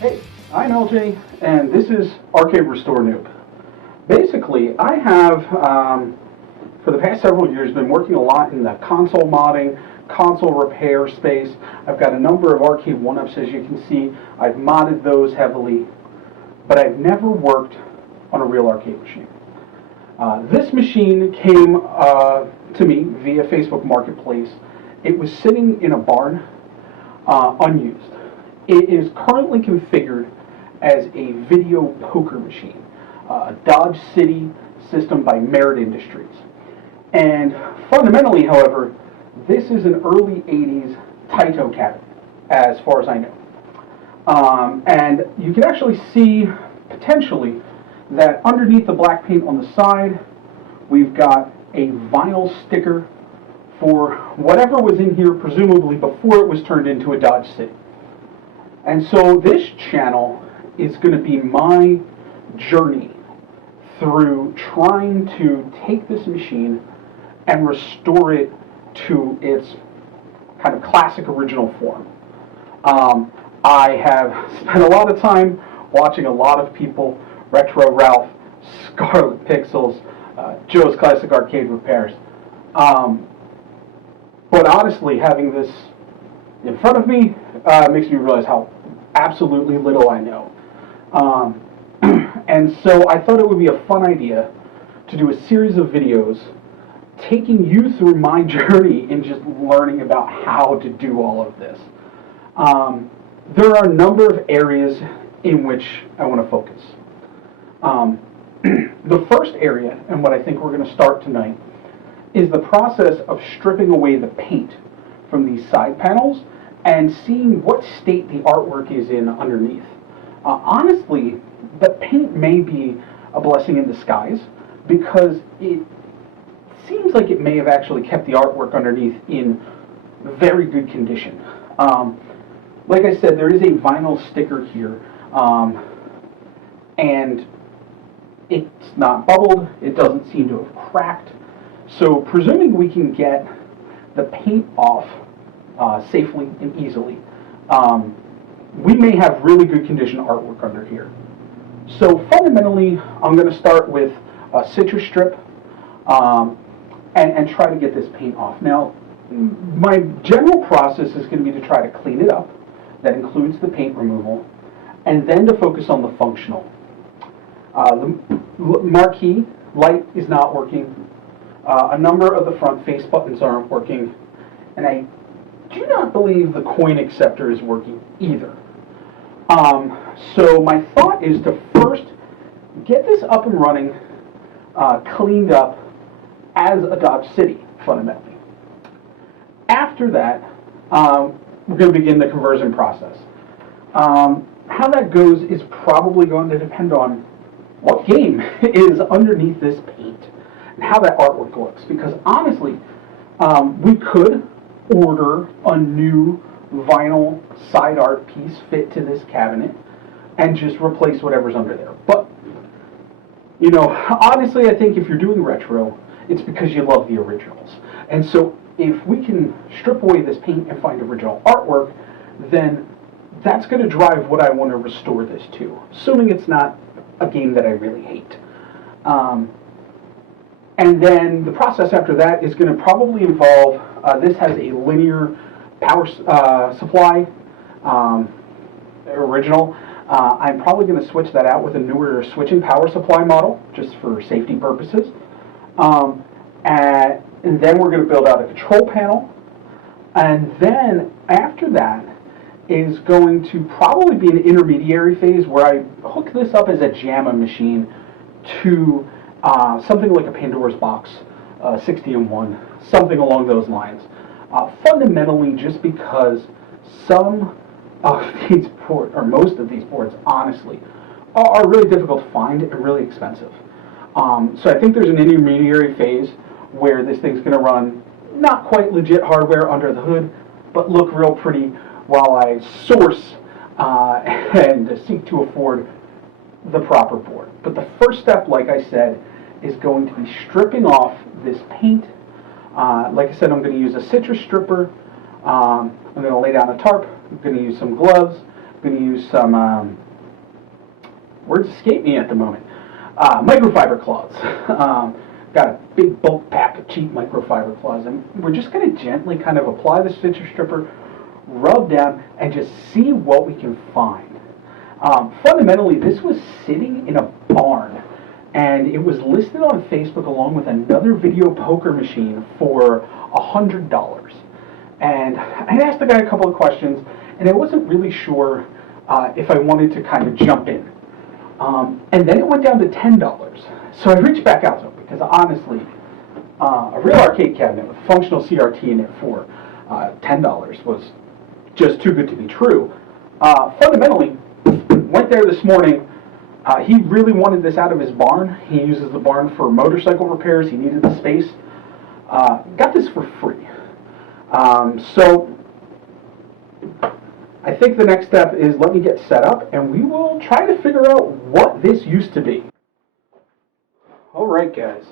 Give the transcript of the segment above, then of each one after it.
Hey, I'm LJ, and this is Arcade Restore Newb. Basically, I have, for the past several years, been working a lot in the console modding, console repair space. I've got a number of arcade one-ups, as you can see. I've modded those heavily, but I've never worked on a real arcade machine. This machine came to me via Facebook Marketplace. It was sitting in a barn, unused. It is currently configured as a video poker machine, a Dodge City system by Merit Industries. And fundamentally, however, this is an early 80s Taito cabinet, as far as I know. And you can actually see, potentially, that underneath the black paint on the side, we've got a vinyl sticker for whatever was in here, presumably before it was turned into a Dodge City. And so this channel is going to be my journey through trying to take this machine and restore it to its kind of classic original form. I have spent a lot of time watching a lot of people, Retro Ralph, Scarlet Pixels, Joe's Classic Arcade Repairs. But honestly, having this in front of me makes me realize how absolutely little I know. And so I thought it would be a fun idea to do a series of videos taking you through my journey in just learning about how to do all of this. There are a number of areas in which I want to focus. The first area, and what I think we're going to start tonight, is the process of stripping away the paint from these side panels and seeing what state the artwork is in underneath. Honestly, the paint may be a blessing in disguise because it seems like it may have actually kept the artwork underneath in very good condition. Like I said, there is a vinyl sticker here, and it's not bubbled, it doesn't seem to have cracked. So presuming we can get the paint off safely and easily, we may have really good condition artwork under here. So fundamentally, I'm going to start with a citrus strip and try to get this paint off. Now, my general process is going to be to try to clean it up. That includes the paint removal, and then to focus on the functional. The marquee light is not working. A number of the front face buttons aren't working, and I do not believe the coin acceptor is working either. So my thought is to first get this up and running, cleaned up as a Dodge City, fundamentally. After that, we're going to begin the conversion process. How that goes is probably going to depend on what game is underneath this paint and how that artwork looks. Because honestly, we could order a new vinyl side art piece fit to this cabinet and just replace whatever's under there. But, you know, honestly, I think if you're doing retro, it's because you love the originals. And so if we can strip away this paint and find original artwork, then that's going to drive what I want to restore this to, assuming it's not a game that I really hate. And then the process after that is going to probably involve, this has a linear power supply, original. I'm probably going to switch that out with a newer switching power supply model, just for safety purposes. And then we're going to build out a control panel. And then after that is going to probably be an intermediary phase where I hook this up as a JAMA machine to something like a Pandora's box, 60-in-1, something along those lines. Fundamentally, just because some of these boards, or most of these boards, honestly, are really difficult to find and really expensive. So I think there's an intermediary phase where this thing's going to run not quite legit hardware under the hood, but look real pretty while I source and seek to afford the proper board. But the first step, like I said, is going to be stripping off this paint. Like I said, I'm going to use a citrus stripper. I'm going to lay down a tarp. I'm going to use some gloves. going to use some, words escape me at the moment, microfiber cloths. Got a big bulk pack of cheap microfiber cloths, and we're just going to gently kind of apply the stitcher stripper, rub down, and just see what we can find. Fundamentally, this was sitting in a barn, and it was listed on Facebook along with another video poker machine for $100. And I asked the guy a couple of questions, and I wasn't really sure if I wanted to kind of jump in. And then it went down to $10. So I reached back out to him because honestly, a real arcade cabinet with functional CRT in it for $10 was just too good to be true. Fundamentally, went there this morning. He really wanted this out of his barn. He uses the barn for motorcycle repairs. He needed the space. Got this for free. So I think the next step is let me get set up and we will try to figure out what this used to be. Alright guys,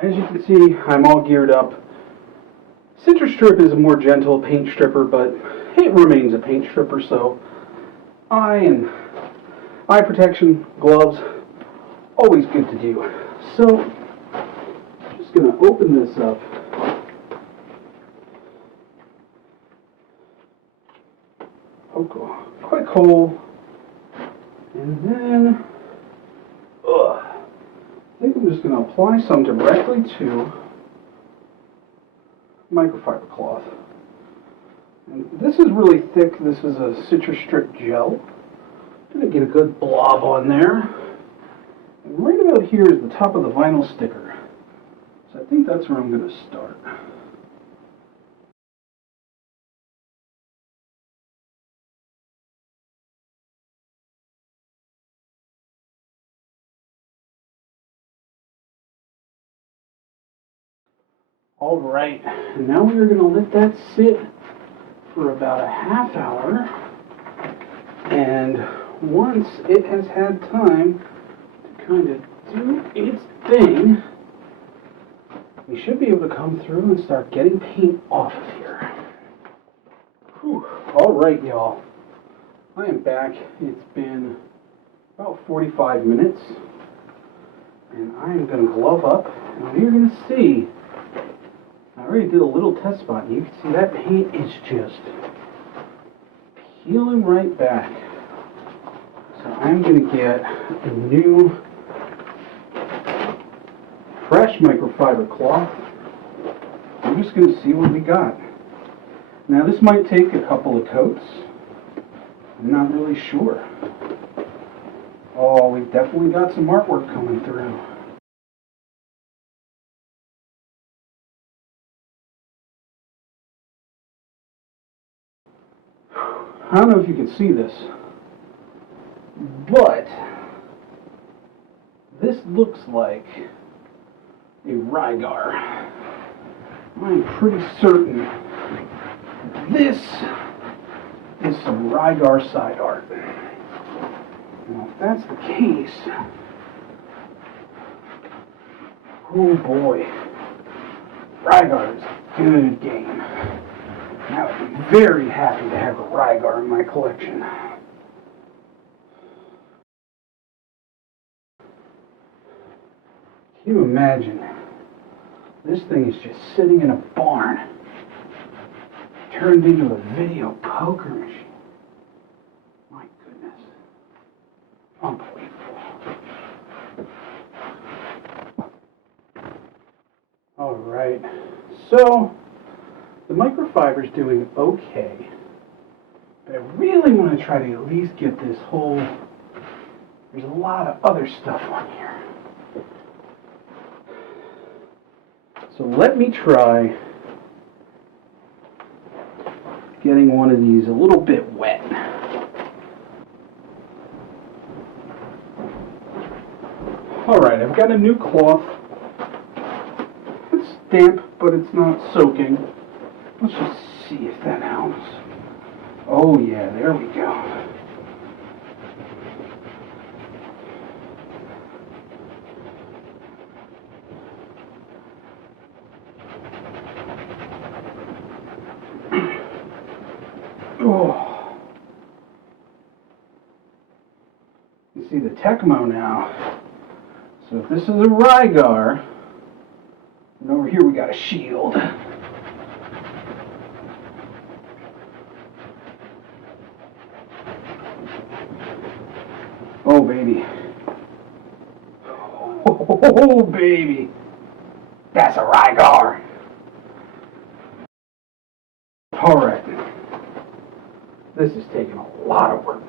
as you can see, I'm all geared up. Citrus Strip is a more gentle paint stripper, but it remains a paint stripper, so eye protection, gloves, always good to do. So, I'm just going to open this up. Poke a quick hole, and then, I think I'm just going to apply some directly to microfiber cloth. And this is really thick. This is a citrus strip gel. I'm going to get a good blob on there. And right about here is the top of the vinyl sticker. So I think that's where I'm going to start. Alright, and now we are going to let that sit for about a half hour. And once it has had time to kind of do its thing, we should be able to come through and start getting paint off of here. Whew. Alright, y'all. I am back. It's been about 45 minutes. And I am going to glove up, and we're going to see. I already did a little test spot. You can see that paint is just peeling right back. So I'm going to get a new fresh microfiber cloth. I'm just going to see what we got. Now this might take a couple of coats. I'm not really sure. Oh, we've definitely got some artwork coming through. I don't know if you can see this, but this looks like a Rygar. I'm pretty certain this is some Rygar side art. Now, if that's the case, oh boy, Rygar is a good game. I would be very happy to have a Rygar in my collection. Can you imagine? This thing is just sitting in a barn, turned into a video poker machine. My goodness. Unbelievable. Alright, so the microfiber's doing okay, but I really want to try to at least get this whole, there's a lot of other stuff on here. So let me try getting one of these a little bit wet. Alright, I've got a new cloth. It's damp, but it's not soaking. Let's just see if that helps. Oh yeah, there we go. Oh. see the Tecmo now. So if this is a Rygar, and over here we got a shield. Oh baby. Oh baby. That's a Rygar. Alright. This is taking a lot of work.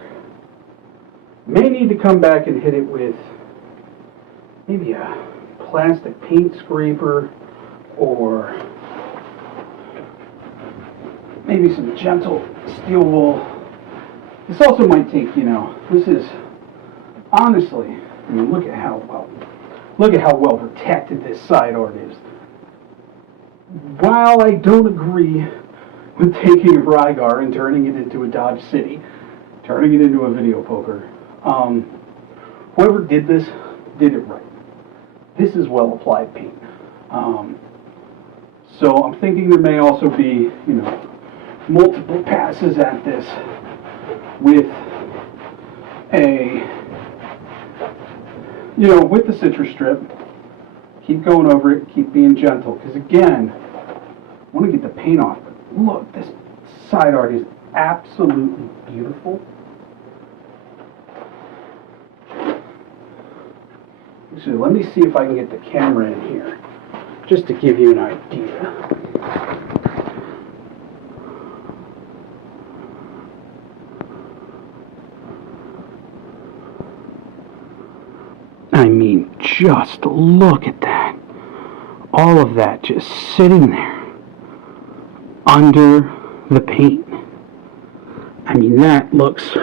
May need to come back and hit it with maybe a plastic paint scraper or maybe some gentle steel wool. This also might take, this is honestly, I mean, look at how well protected this side art is. While I don't agree with taking a Rygar and turning it into a Dodge City, turning it into a video poker, whoever did this did it right. This is well applied paint. So I'm thinking there may also be, multiple passes at this with with the citrus strip. Keep going over it, keep being gentle, because again, I want to get the paint off. But look, this side art is absolutely beautiful. Actually, let me see if I can get the camera in here, just to give you an idea. I mean, just look at that. All of that just sitting there under the paint. I mean, that looks,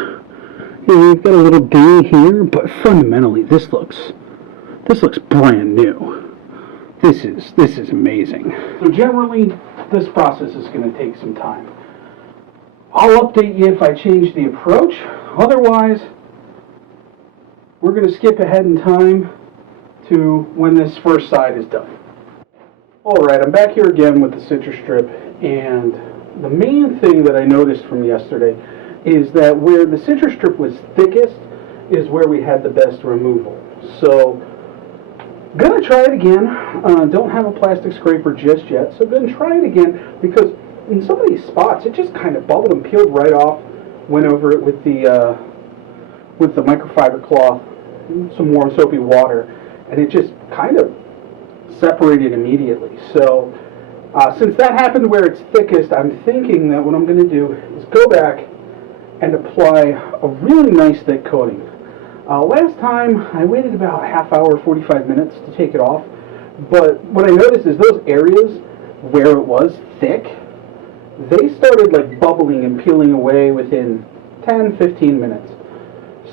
you've got a little ding here, but fundamentally this looks brand new. This is amazing. So generally, this process is going to take some time. I'll update you if I change the approach. Otherwise, we're going to skip ahead in time to when this first side is done. Alright, I'm back here again with the citrus strip, and the main thing that I noticed from yesterday is that where the citrus strip was thickest is where we had the best removal. So, gonna try it again. Don't have a plastic scraper just yet, so gonna try it again, because in some of these spots it just kind of bubbled and peeled right off. Went over it with the microfiber cloth, some warm soapy water, and it just kind of separated immediately. So since that happened where it's thickest, I'm thinking that what I'm going to do is go back and apply a really nice thick coating. Last time I waited about a half hour, 45 minutes to take it off, but what I noticed is those areas where it was thick, they started like bubbling and peeling away within 10-15 minutes.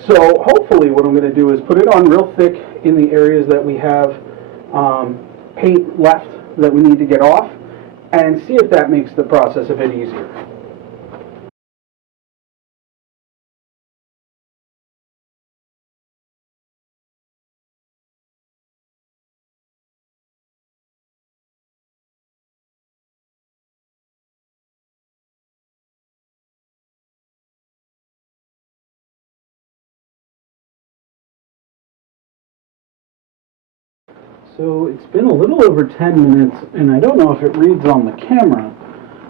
So hopefully what I'm going to do is put it on real thick in the areas that we have paint left that we need to get off, and see if that makes the process a bit easier. So it's been a little over 10 minutes, and I don't know if it reads on the camera,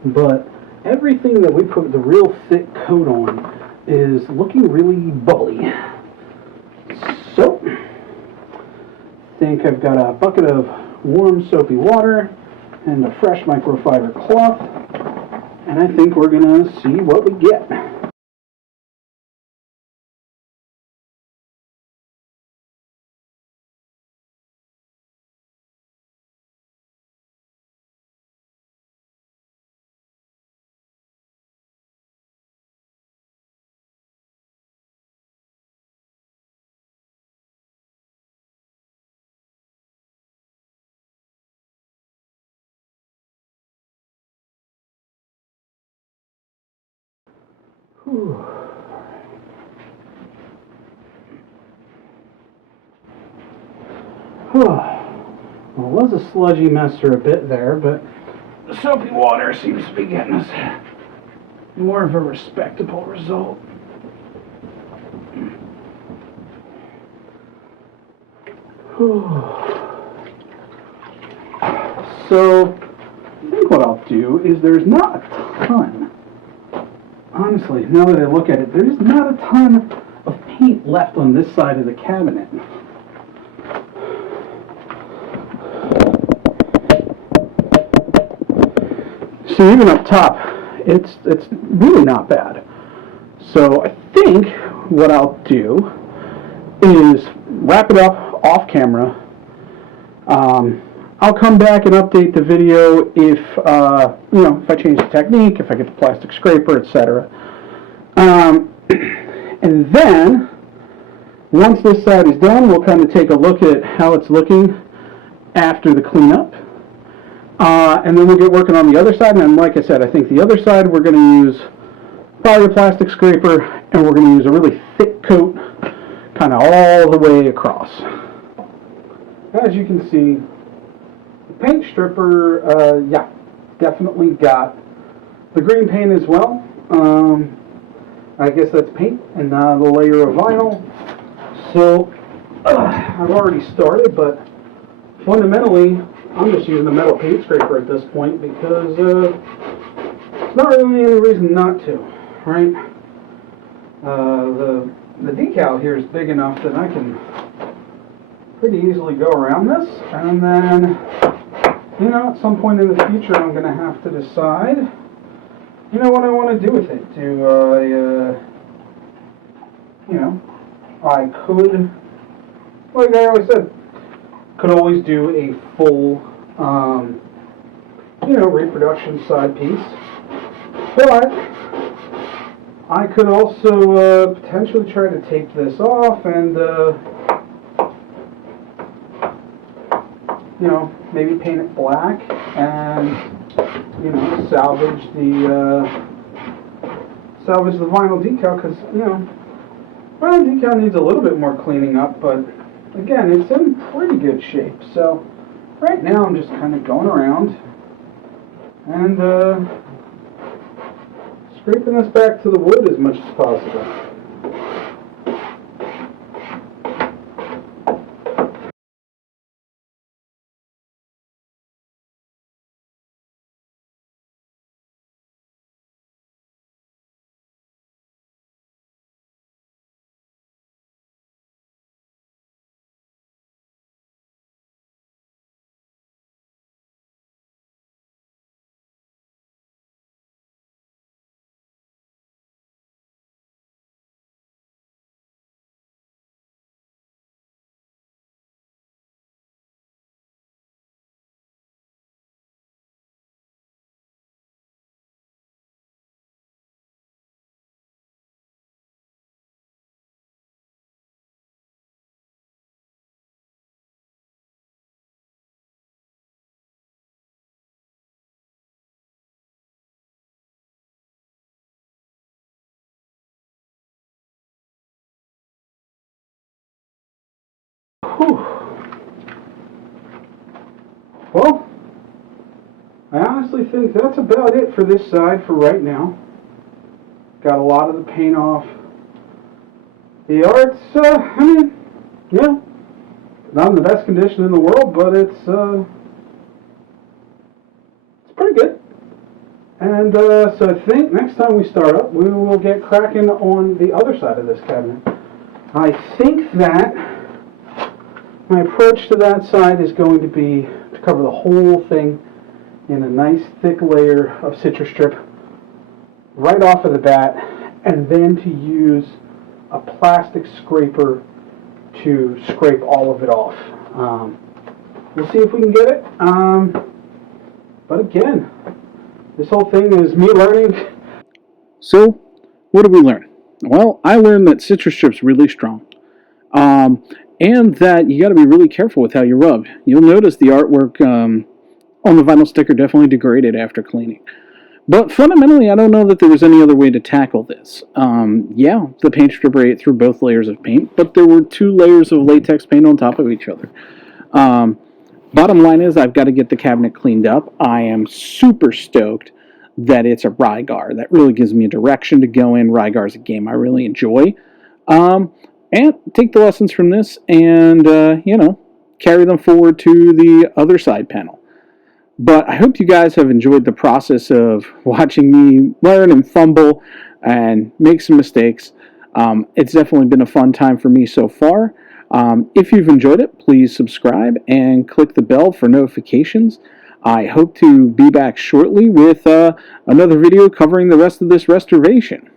but everything that we put the real thick coat on is looking really bubbly. So, I think I've got a bucket of warm soapy water and a fresh microfiber cloth, and I think we're going to see what we get. Whew. Well, it was a sludgy mess for a bit there, but the soapy water seems to be getting us more of a respectable result. So, I think what I'll do is there's not a ton. Honestly, now that I look at it, there's not a ton of paint left on this side of the cabinet. So even up top, it's really not bad. So I think what I'll do is wrap it up off camera. I'll come back and update the video if if I change the technique, if I get the plastic scraper, etc. And then once this side is done, we'll kind of take a look at how it's looking after the cleanup. And then we'll get working on the other side. And like I said, I think the other side we're going to use probably a plastic scraper, and we're going to use a really thick coat kind of all the way across. As you can see, the paint stripper, definitely got the green paint as well. I guess that's paint and the layer of vinyl. So I've already started, but fundamentally, I'm just using a metal paint scraper at this point because there's not really any reason not to, right? The decal here is big enough that I can pretty easily go around this, and then, at some point in the future, I'm going to have to decide, what I want to do with it. I could, like I always said, could always do a full, reproduction side piece, but I could also potentially try to take this off and, maybe paint it black and, salvage the vinyl decal, because, vinyl decal needs a little bit more cleaning up, but again, it's in pretty good shape. So right now I'm just kind of going around and scraping this back to the wood as much as possible. Whew. Well, I honestly think that's about it for this side for right now. Got a lot of the paint off. The art's, not in the best condition in the world, but it's pretty good. And so I think next time we start up, we will get cracking on the other side of this cabinet. I think that my approach to that side is going to be to cover the whole thing in a nice thick layer of citrus strip right off of the bat, and then to use a plastic scraper to scrape all of it off. We'll see if we can get it. But again, this whole thing is me learning. So, what did we learn? Well, I learned that citrus strip's really strong. And that you got to be really careful with how you rub. You'll notice the artwork on the vinyl sticker definitely degraded after cleaning. But fundamentally, I don't know that there was any other way to tackle this. The paint stripper ate through both layers of paint, but there were 2 layers of latex paint on top of each other. Bottom line is, I've got to get the cabinet cleaned up. I am super stoked that it's a Rygar. That really gives me a direction to go in. Rygar's a game I really enjoy. And take the lessons from this and, carry them forward to the other side panel. But I hope you guys have enjoyed the process of watching me learn and fumble and make some mistakes. It's definitely been a fun time for me so far. If you've enjoyed it, please subscribe and click the bell for notifications. I hope to be back shortly with another video covering the rest of this restoration.